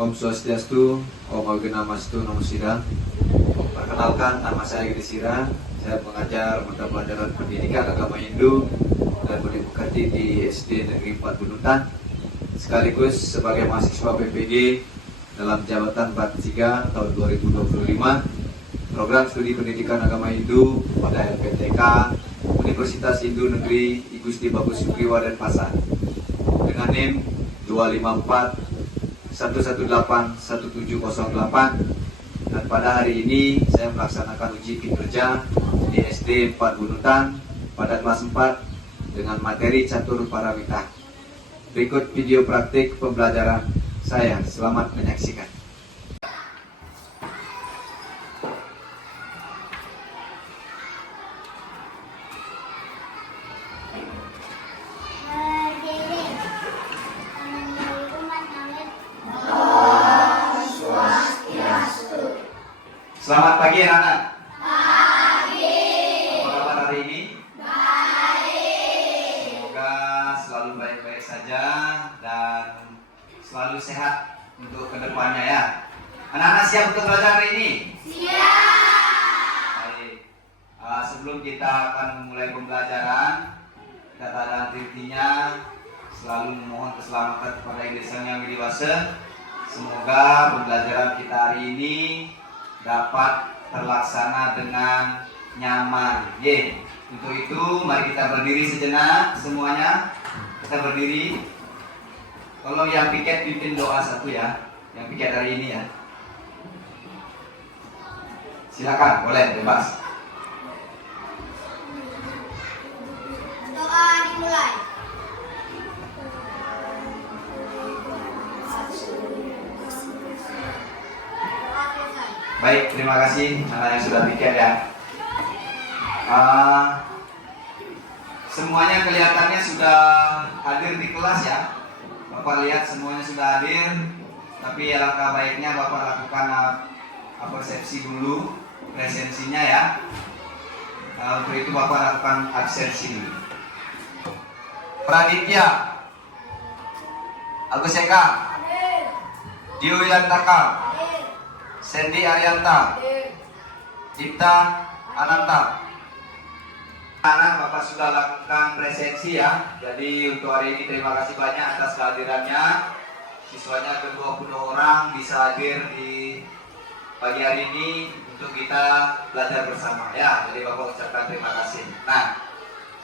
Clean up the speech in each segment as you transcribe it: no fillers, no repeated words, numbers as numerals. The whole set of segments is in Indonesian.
Om Swastiastu, Om Agamastu, Namo Buddhaya. Perkenalkan, nama saya Gede Sira. Saya mengajar mata pelajaran pendidikan agama Hindu dan Budi di SD Negeri 4 Bunutan, sekaligus sebagai mahasiswa PPG dalam jabatan Bat 3 tahun 2025, program studi pendidikan agama Hindu pada LPTK Universitas Hindu Negeri I Gusti Bagus Sugriwa Denpasar dengan NIM 254 118 1708. Dan pada hari ini saya melaksanakan uji kinerja di SD 4 Bunutan pada kelas 4 dengan materi catur paramita. Berikut video praktik pembelajaran saya. Selamat menyaksikan. Selamat pagi anak-anak. Pagi. Apa kabar hari ini? Baik. Semoga selalu baik-baik saja dan selalu sehat untuk kedepannya ya. Anak-anak siap untuk belajar hari ini? Siap. Baik. Sebelum kita akan memulai pembelajaran, kita tak ada henti-hentinya selalu memohon keselamatan kepada yang dewasa. Semoga pembelajaran kita hari ini dapat terlaksana dengan nyaman. Untuk itu mari kita berdiri sejenak semuanya. Kita berdiri. Tolong yang piket pimpin doa satu ya. Yang piket hari ini ya. Silakan, boleh bebas. Doa dimulai. Baik, terima kasih anak yang sudah piket ya. Semuanya kelihatannya sudah hadir di kelas ya. Bapak lihat semuanya sudah hadir. Tapi alangkah baiknya Bapak lakukan persepsi dulu, presensinya ya. Untuk itu Bapak lakukan absensi dulu. Praditya, Agus Eka, Dio Yantaka, Sandy Arianta, Dipta Ananta. Anak Bapak sudah lakukan presensi ya. Jadi untuk hari ini terima kasih banyak atas kehadirannya. Siswanya ke-20 orang bisa hadir di pagi hari ini untuk kita belajar bersama ya. Jadi Bapak ucapkan terima kasih. Nah,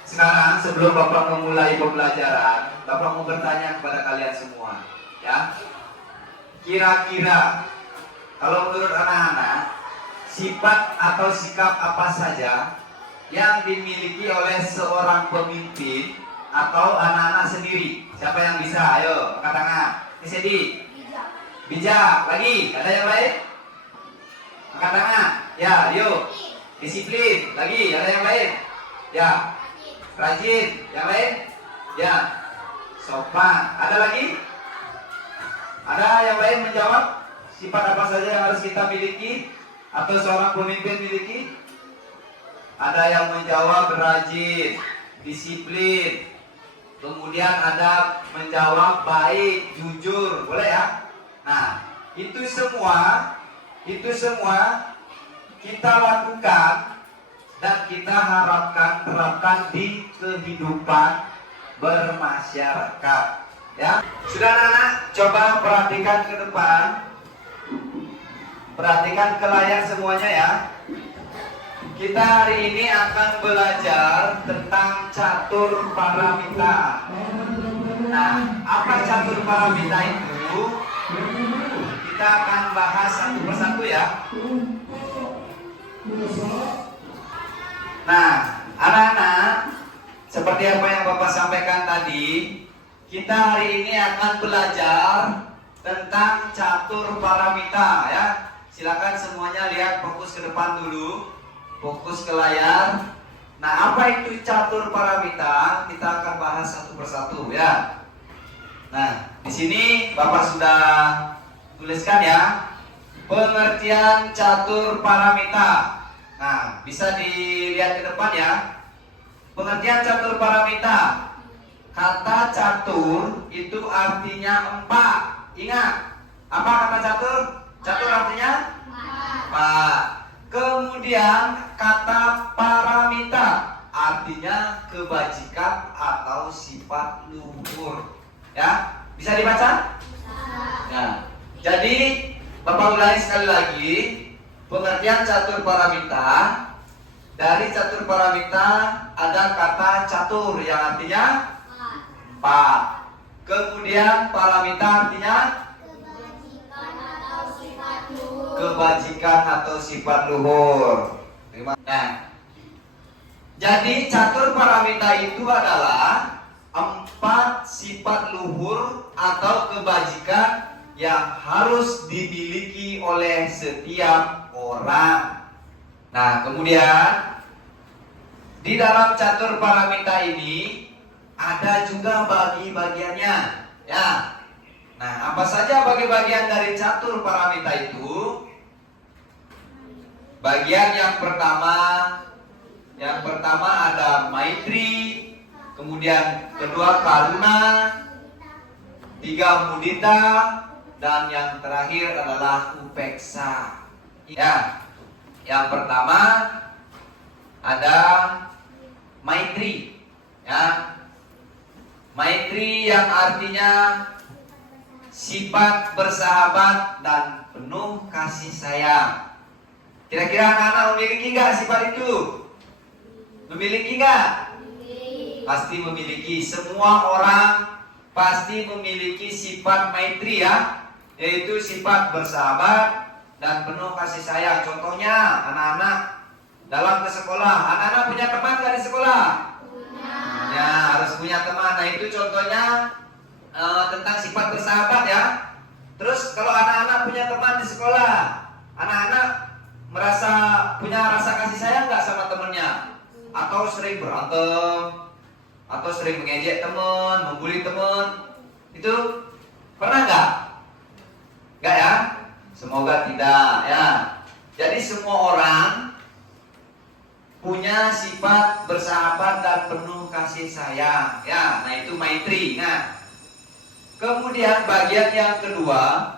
sekarang sebelum Bapak memulai pembelajaran, Bapak mau bertanya kepada kalian semua ya. Kira-kira kalau menurut anak-anak, sifat atau sikap apa saja yang dimiliki oleh seorang pemimpin atau anak-anak sendiri? Siapa yang bisa? Ayo, angkat tangan. Sedi. Bijak. Lagi, ada yang lain? Angkat tangan. Ya, yuk. Disiplin. Lagi, ada yang lain? Ya. Rajin. Yang lain? Ya. Sopan. Ada lagi? Ada yang lain menjawab? Sifat apa saja yang harus kita miliki atau seorang pemimpin miliki? Ada yang menjawab rajin, disiplin. Kemudian ada menjawab baik, jujur, boleh ya? Nah, itu semua kita lakukan dan kita harapkan terapkan di kehidupan bermasyarakat. Ya, sudah anak-anak, coba perhatikan ke depan. Perhatikan ke layar semuanya ya. Kita hari ini akan belajar tentang catur paramita. Nah, apa catur paramita itu? Kita akan bahas satu persatu ya. Nah, anak-anak, seperti apa yang Bapak sampaikan tadi, kita hari ini akan belajar tentang catur paramita ya. Silakan semuanya lihat, fokus ke depan dulu, fokus ke layar. Nah, apa itu catur paramita? Kita akan bahas satu persatu ya. Nah, di sini Bapak sudah tuliskan ya, pengertian catur paramita. Nah, bisa dilihat ke depan ya. Pengertian catur paramita. Kata catur itu artinya 4. Ingat, Apa kata catur? Catur artinya? Empat. Kemudian kata paramita artinya kebajikan atau sifat luhur. Ya, bisa dibaca? Ya. Jadi Bapak ulangi sekali lagi pengertian catur paramita. Dari catur paramita ada kata catur yang artinya empat. Kemudian paramita artinya kebajikan atau sifat luhur. Nah, jadi catur paramita itu adalah empat sifat luhur atau kebajikan yang harus dimiliki oleh setiap orang. Nah, kemudian di dalam catur paramita ini ada juga bagi-bagiannya, ya. Nah, apa saja bagi-bagian dari catur paramita itu? Bagian yang pertama ada maitri, kemudian kedua karuna, tiga mudita, dan yang terakhir adalah upeksa. Ya, yang pertama ada maitri, ya. Maitri yang artinya sifat bersahabat dan penuh kasih sayang. Kira-kira anak-anak memiliki nggak sifat itu? Memiliki nggak? Pasti memiliki. Semua orang pasti memiliki sifat maitri, ya, yaitu sifat bersahabat dan penuh kasih sayang. Contohnya anak-anak dalam ke sekolah. Anak-anak punya teman nggak di sekolah? Ya, harus punya teman. Nah, itu contohnya tentang sifat bersahabat, ya. Terus kalau anak-anak punya teman di sekolah, anak-anak merasa punya rasa kasih sayang nggak sama temennya? Atau sering berantem, atau sering mengejek teman, membuli teman? Itu pernah nggak? Nggak, ya? Semoga tidak, ya. Jadi semua orang punya sifat bersahabat dan penuh kasih sayang, ya. Nah, itu maitri. Nah, kemudian bagian yang kedua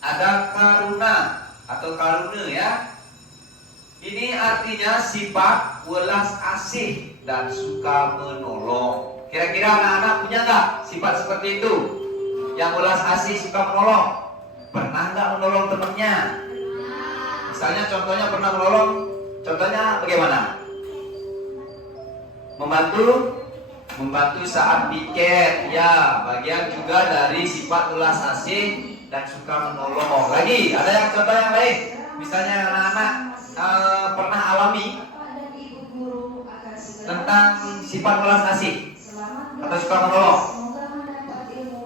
ada karuna atau karuna, ya. Ini artinya sifat welas asih dan suka menolong. Kira-kira anak-anak punya nggak sifat seperti itu? Yang welas asih, suka menolong. Pernah nggak menolong temannya? Misalnya contohnya pernah menolong. Contohnya bagaimana? Membantu saat piket, ya. Bagian juga dari sifat welas asih dan suka menolong. Lagi ada yang contoh yang lain. Misalnya anak-anak pernah alami tentang sifat welas asih atau suka menolong.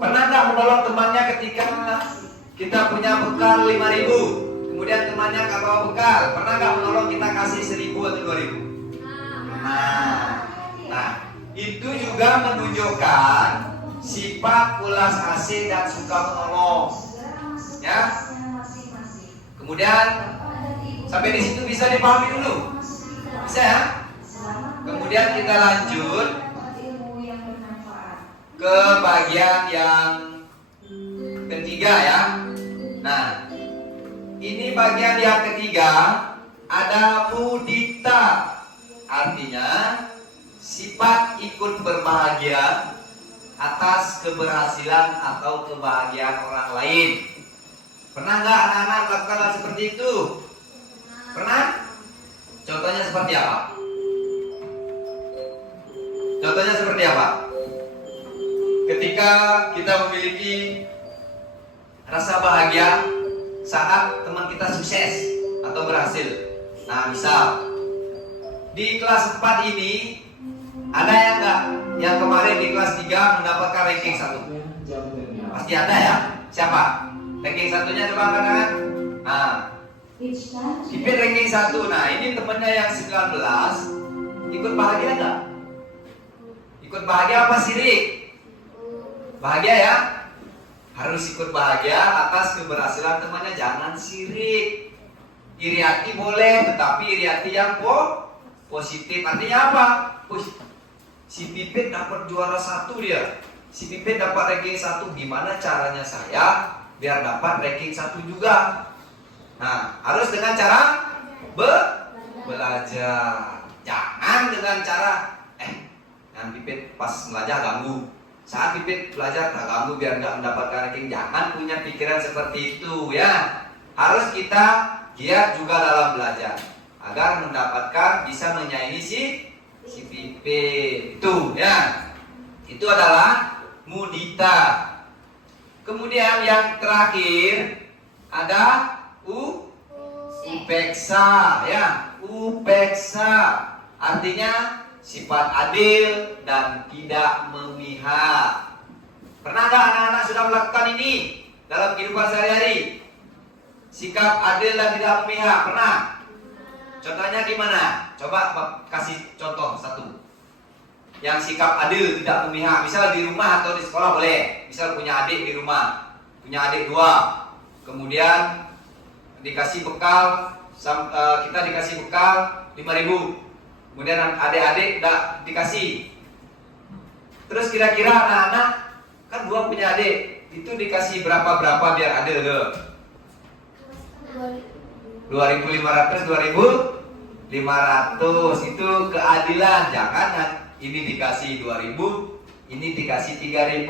Pernah nggak menolong temannya ketika kita punya bekal 5.000, kemudian temannya nggak bawa bekal? Pernah nggak menolong kita kasih 1.000 atau 2.000? Nah, itu juga menunjukkan sifat welas asih dan suka menolong, ya. Kemudian sampai di situ bisa dipahami dulu, bisa, ya. Kemudian kita lanjut ke bagian yang ketiga, ya. Nah, ini bagian yang ketiga ada mudita, artinya sifat ikut berbahagia atas keberhasilan atau kebahagiaan orang lain. Pernah nggak anak-anak melakukan hal seperti itu? Pernah? Contohnya seperti apa? Contohnya seperti apa? Ketika kita memiliki rasa bahagia saat teman kita sukses atau berhasil. Nah, misal di kelas 4 ini ada yang enggak yang kemarin di kelas 3 mendapatkan ranking 1? Pasti ada, ya. Siapa? Ranking 1-nya coba angkat tangan. Nah, Pipit ranking 1. Nah, ini temennya yang 19 ikut bahagia enggak? Ikut bahagia apa sirik? Bahagia, ya. Harus ikut bahagia atas keberhasilan temannya, jangan sirik. Iri hati boleh, tetapi iri hati yang positif. Artinya apa? Si Pipit dapat juara 1 dia. Si Pipit dapat ranking 1. Gimana caranya saya biar dapat ranking 1 juga. Nah, harus dengan cara belajar. Jangan dengan cara yang Pipit pas belajar ganggu. Saat Pipit belajar tak ganggu biar nggak mendapatkan ranking. Jangan punya pikiran seperti itu ya. Harus kita giat juga dalam belajar agar mendapatkan bisa menyaingi si Pipit itu ya. Itu adalah mudita. Kemudian yang terakhir ada upeksa ya. Upeksa artinya sifat adil dan tidak memihak. Pernah nggak anak-anak sudah melakukan ini dalam kehidupan sehari-hari? Sikap adil dan tidak memihak, pernah? Contohnya gimana? Coba kasih contoh satu. Yang sikap adil tidak memihak, misal di rumah atau di sekolah boleh. Misal punya adik di rumah, punya adik 2, kemudian dikasih bekal, kita dikasih bekal 5.000. Kemudian adik-adik tidak dikasih. Terus kira-kira anak-anak kan 2 punya adik, itu dikasih berapa biar adil tuh? 2.500, 2.500 itu keadilan. Jangan ini dikasih 2.000, ini dikasih 3.000,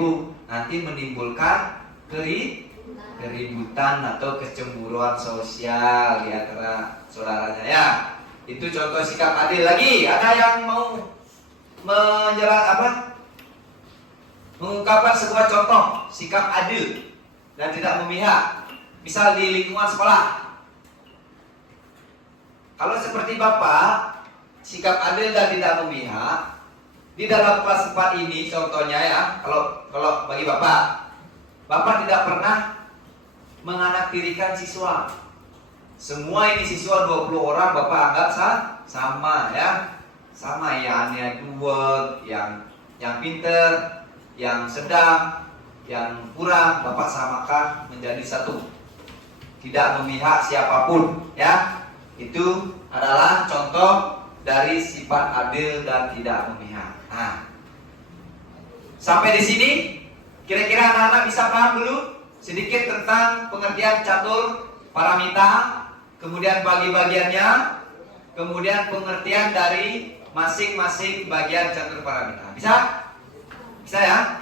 nanti menimbulkan keributan atau kecemburuan sosial di antara saudaranya ya. Itu contoh sikap adil. Lagi ada yang mau mengungkapkan sebuah contoh sikap adil dan tidak memihak, misal di lingkungan sekolah. Kalau seperti Bapak, sikap adil dan tidak memihak di dalam kelas 4 ini contohnya ya. Kalau bagi Bapak tidak pernah menganaktirikan siswa. Semua ini siswa 20 orang Bapak anggap sama ya. Sama yang dua, yang pinter, yang sedang, yang kurang Bapak samakan menjadi satu. Tidak memihak siapapun ya. Itu adalah contoh dari sifat adil dan tidak memihak. Nah, sampai di sini kira-kira anak-anak bisa paham dulu sedikit tentang pengertian catur paramita, kemudian bagi-bagiannya, kemudian pengertian dari masing-masing bagian catur paramita. Bisa? Bisa ya?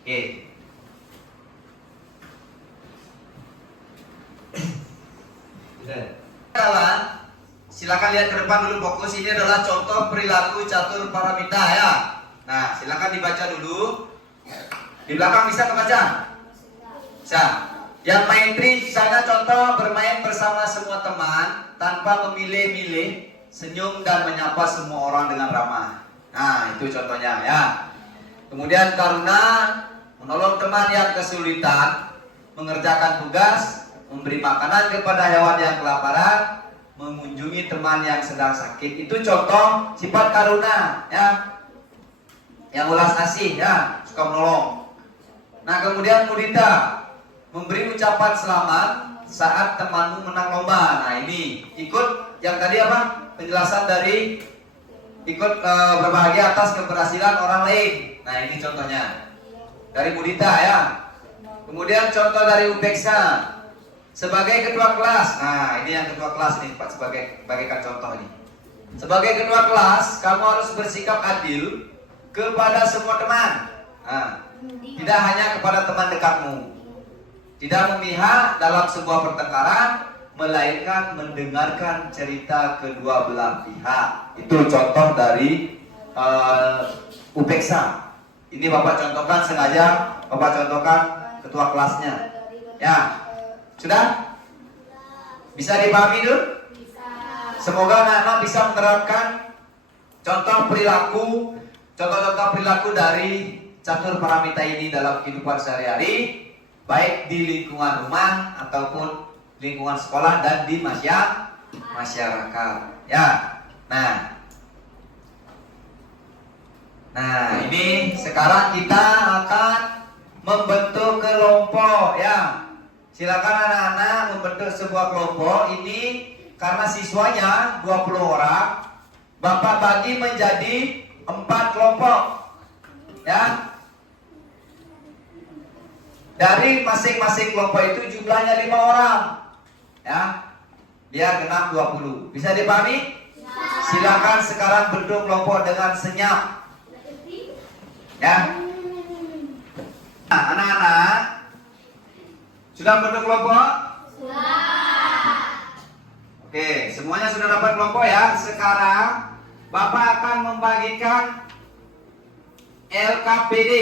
Oke. Bisa. Silakan lihat ke depan dulu, fokus. Ini adalah contoh perilaku catur paramita ya. Nah, silakan dibaca dulu. Di belakang bisa kebaca? Bisa. Yang maitri misalnya contoh bermain bersama semua teman tanpa memilih-milih, senyum dan menyapa semua orang dengan ramah. Nah, itu contohnya ya. Kemudian karuna, menolong teman yang kesulitan, mengerjakan tugas, memberi makanan kepada hewan yang kelaparan, mengunjungi teman yang sedang sakit. Itu contoh sifat karuna ya. Yang ulas asih ya, suka menolong. Nah, kemudian mudita, memberi ucapan selamat saat temanmu menang lomba. Nah, ini ikut yang tadi apa? Penjelasan dari ikut berbahagia atas keberhasilan orang lain. Nah, ini contohnya dari mudita ya. Kemudian contoh dari upeksa, sebagai ketua kelas. Nah, ini yang ketua kelas nih Pak, bagaikan contoh ini. Sebagai ketua kelas, kamu harus bersikap adil kepada semua teman. Nah, tidak hanya kepada teman dekatmu. Tidak memihak dalam sebuah pertengkaran, melainkan mendengarkan cerita kedua belah pihak. Itu contoh dari upeksa. Ini Bapak contohkan sengaja, Bapak contohkan ketua kelasnya. Ya. Sudah? Bisa dipahami dulu? Bisa. Semoga anak-anak bisa menerapkan contoh perilaku dari catur paramita ini dalam kehidupan sehari-hari, baik di lingkungan rumah ataupun lingkungan sekolah dan di masyarakat. Ya. Nah, ini sekarang kita akan membentuk kelompok ya. Silakan anak-anak membentuk sebuah kelompok. Ini karena siswanya 20 orang, Bapak bagi menjadi 4 kelompok. Ya. Dari masing-masing kelompok itu jumlahnya 5 orang. Ya. Biar genap 20. Bisa dipahami? Silakan sekarang bentuk kelompok dengan senyap. Ya. Nah, anak-anak sudah bentuk kelompok? Oke, semuanya sudah dapat kelompok ya. Sekarang Bapak akan membagikan LKPD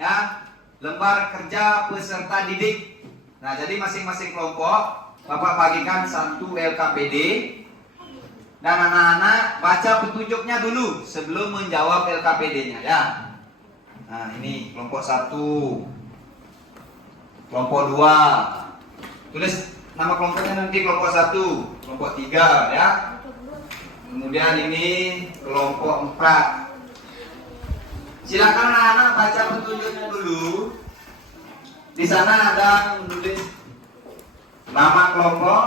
ya, lembar kerja peserta didik. Nah, jadi masing-masing kelompok Bapak bagikan 1 LKPD dan anak-anak baca petunjuknya dulu sebelum menjawab LKPD-nya ya. Nah, ini kelompok 1, kelompok 2. Tulis nama kelompoknya nanti kelompok 1, kelompok 3 ya. Kemudian ini kelompok 4. Silakan anak-anak baca petunjuknya dulu. Di sana ada menulis nama kelompok,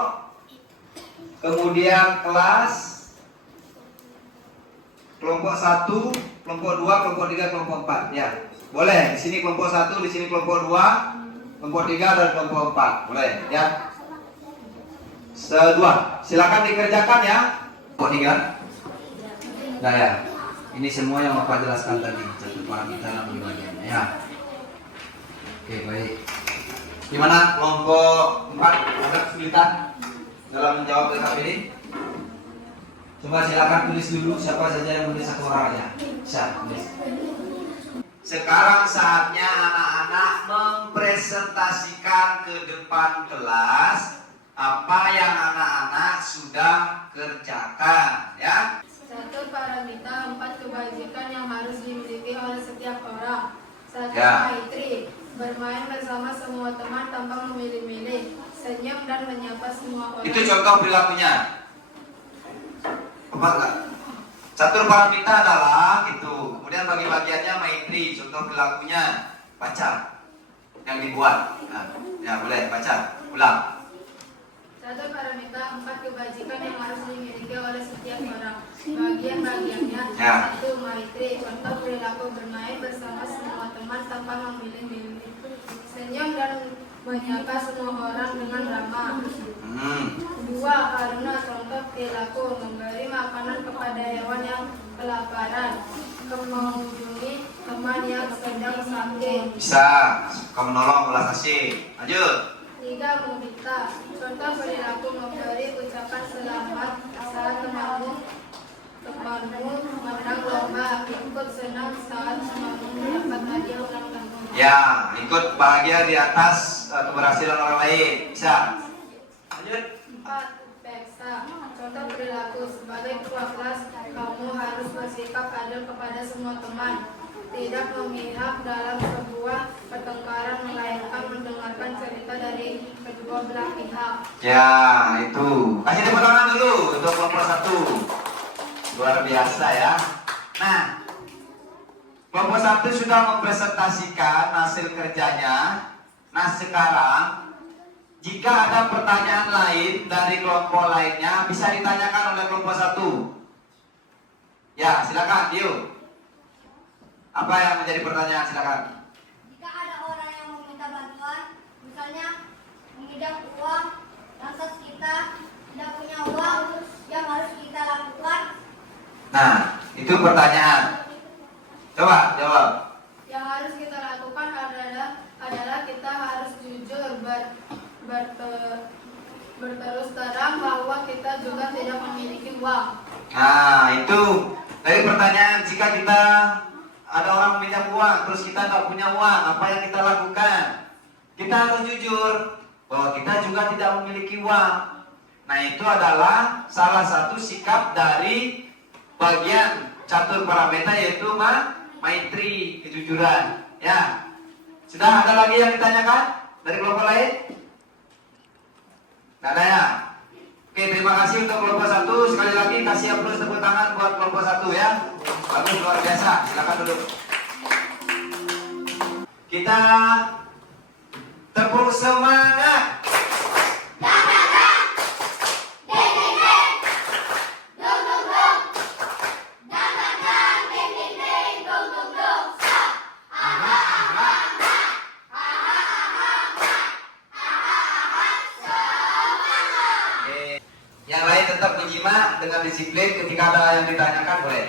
kemudian kelas, kelompok 1, kelompok 2, kelompok 3, kelompok 4 ya. Boleh, di sini kelompok 1, di sini kelompok 2, kelompok 3 dan kelompok 4. Boleh ya. Sedua. Silakan dikerjakan ya. Kelompok 3. Nah ya. Ini semua yang Bapak jelaskan tadi. Catur paramita dan bagiannya ya. Oke, baik. Gimana kelompok 4 agak kesulitan dalam menjawab LKPD? Coba silakan tulis dulu siapa saja yang menulis 1 orang aja. Bisa tulis. Sekarang saatnya anak-anak mempresentasikan ke depan kelas apa yang anak-anak sudah kerjakan ya. 1 paramita, 4 kebajikan yang harus dimiliki oleh setiap orang. 1 Ya. maitri, bermain bersama semua teman tanpa memilih-milih, senyum dan menyapa semua orang. Itu contoh perilakunya. Apa enggak? Catur paramita adalah itu. Kemudian bagi bagiannya maitri, contoh perilakunya pacar yang dibuat. Nah, ya boleh baca. Ulang. 1 paramita, 4 kebajikan yang harus dimiliki oleh setiap orang. Bagian-bagiannya. Ya. 1 maitri, contoh perilaku bermain bersama semua teman tanpa memilih-milih, senyum dan menyapa semua orang dengan ramah. 2 karuna, contoh perilaku memberi makanan kepada hewan yang kelaparan, mengunjungi teman yang sedang sakit. Bisa, kamu menolong ulas kasih. Lanjut. 3 mubita, contoh perilaku memberi ucapan selamat saat temanmu menang lomba, ikut senang saat temanmu mendapat hadiah ulang tahun. Ya, ikut bahagia di atas keberhasilan orang lain. Bisa. Lanjut. 4 peksa, contoh perilaku sebagai ketua kelas, kamu harus bersikap adil kepada semua teman, tidak memihak dalam sebuah pertengkaran, melainkan mendengarkan cerita dari kedua belah pihak. Ya, itu. Kasih tepuk tangan dulu untuk kelompok 1. Luar biasa ya. Nah, kelompok 1 sudah mempresentasikan hasil kerjanya. Nah, sekarang jika ada pertanyaan lain dari kelompok lainnya bisa ditanyakan oleh kelompok 1. Ya, silakan, Dio. Apa yang menjadi pertanyaan? Silakan. Jika ada orang yang meminta bantuan, misalnya meminjam uang, lantas kita tidak punya uang, yang harus kita lakukan? Nah, itu pertanyaan. Coba jawab. Yang harus kita lakukan adalah kita harus jujur berterus terang bahwa kita juga tidak memiliki uang. Nah, itu dari pertanyaan, jika kita ada orang meminjam uang terus kita nggak punya uang, apa yang kita lakukan? Kita harus jujur bahwa kita juga tidak memiliki uang. Nah, itu adalah salah satu sikap dari bagian catur paramita, yaitu maitri, kejujuran. Ya, sudah ada lagi yang ditanyakan dari kelompok lain? Nggak ada ya? Oke, terima kasih untuk kelompok 1. Sekali lagi kasih aplaus tepuk tangan buat kelompok 1 ya. Bagus, luar biasa. Silakan duduk. Kita tepuk semangat. menyimak dengan disiplin. Ketika ada yang ditanyakan boleh.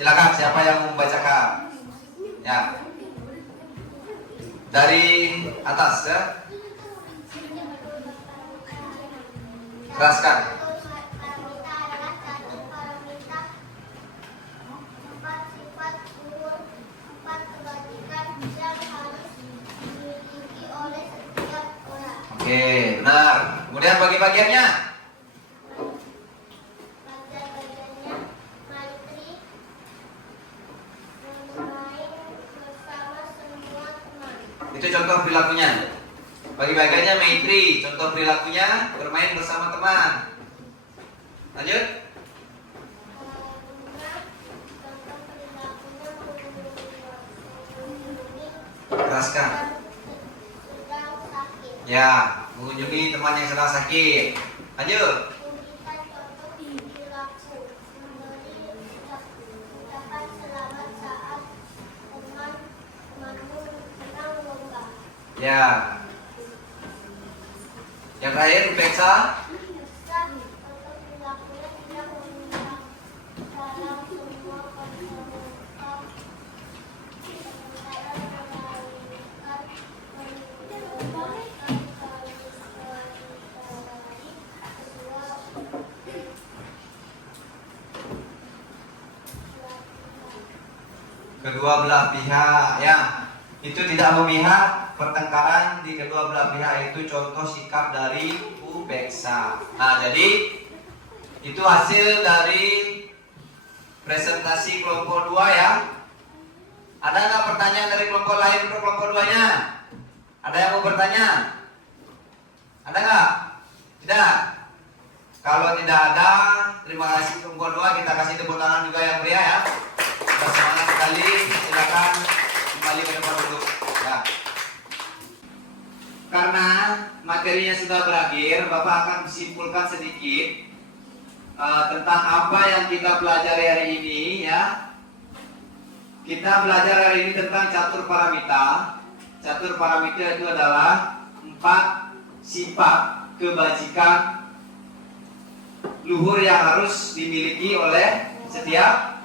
Silakan, siapa yang mau membacakan? Ya. Dari atas ya. Keraskan. Paramita adalah satu paramita, 4 sifat luhur, 4 kebajikan yang harus dimiliki oleh setiap orang. Oke, benar. Kemudian bagi-bagiannya. Bagian-bagiannya maitri, bermain bersama semua teman. Itu contoh perilakunya. Bagi-bagiannya maitri, contoh perilakunya bermain bersama teman. Lanjut. Contoh perilakunya mengunjungi Keraskan. sedang sakit. Ya, mengunjungi teman yang sedang sakit. Lanjut. Memberikan contoh perilaku, memberi ucapan selamat saat teman-temanmu menang lomba. Ya. Yang terakhir, Beksa. Bisa contoh perilakunya tidak mengundang dalam semua pertemuan, sementara melainkan menunjukkan Kedua belah pihak, ya. Itu tidak memihak, pertengkaran di kedua belah pihak itu contoh sikap dari Beksa. Nah, jadi itu hasil dari presentasi kelompok 2 ya. Ada nggak pertanyaan dari kelompok lain untuk kelompok 2-nya? Ada yang mau bertanya? Ada nggak? Tidak? Kalau tidak ada, terima kasih kelompok 2. Kita kasih tepuk tangan juga yang meriah ya. Sudah semangat sekali. Silakan kembali ke depan dulu. Ya. Karena materinya sudah berakhir, Bapak akan simpulkan sedikit tentang apa yang kita pelajari hari ini ya. Kita belajar hari ini tentang catur paramita. Catur paramita itu adalah 4 sifat kebajikan luhur yang harus dimiliki oleh setiap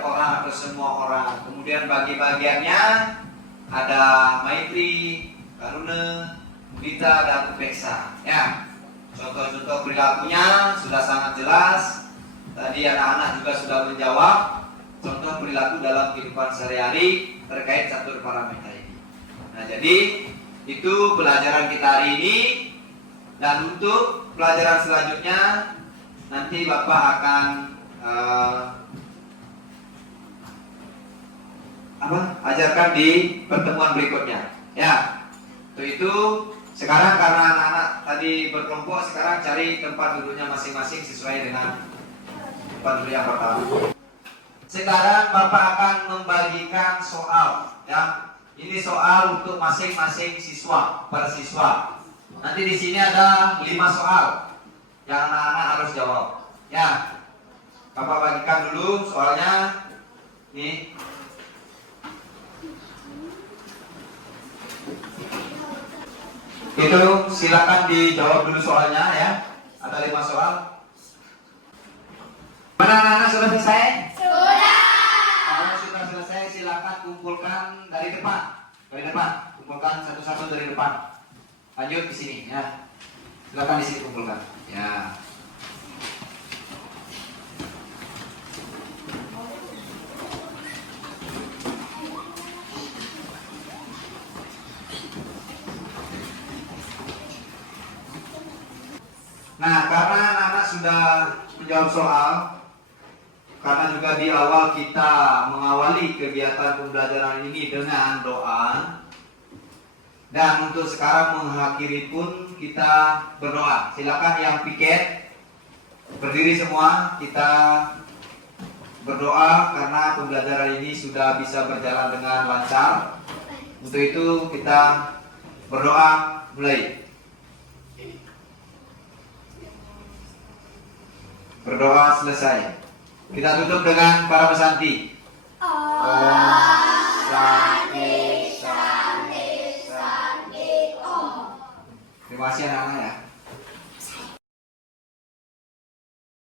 orang atau semua orang. Kemudian bagi-bagiannya ada maitri, karuna, mudita, dan upeksa. Ya, contoh-contoh perilakunya sudah sangat jelas. Tadi anak-anak juga sudah menjawab contoh perilaku dalam kehidupan sehari-hari terkait catur paramita ini. Nah, jadi itu pelajaran kita hari ini. Dan untuk pelajaran selanjutnya nanti Bapak akan ajarkan di pertemuan berikutnya. Ya, untuk itu sekarang karena anak-anak tadi berkelompok, sekarang cari tempat duduknya masing-masing sesuai dengan tempat duduk yang pertama. Sekarang Bapak akan membagikan soal. Ya, ini soal untuk masing-masing siswa per siswa. Nanti di sini ada 5 soal yang anak-anak harus jawab. Ya, Bapak bagikan dulu soalnya. Nih. Itu silakan dijawab dulu soalnya ya. Ada 5 soal. Mana anak-anak sudah selesai? Sudah. Kalau sudah selesai silakan kumpulkan dari depan. Dari depan, kumpulkan satu-satu dari depan. Lanjut di sini ya. Silakan di sini kumpulkan. Ya. Nah, karena anak-anak sudah menjawab soal, karena juga di awal kita mengawali kegiatan pembelajaran ini dengan doa, dan untuk sekarang mengakhiri pun kita berdoa. Silakan yang piket berdiri semua, kita berdoa karena pembelajaran ini sudah bisa berjalan dengan lancar. Untuk itu kita berdoa mulai. Berdoa selesai. Kita tutup dengan para pesanti. Santi, Santi, Santi, Om. Terima kasih anak-anak ya.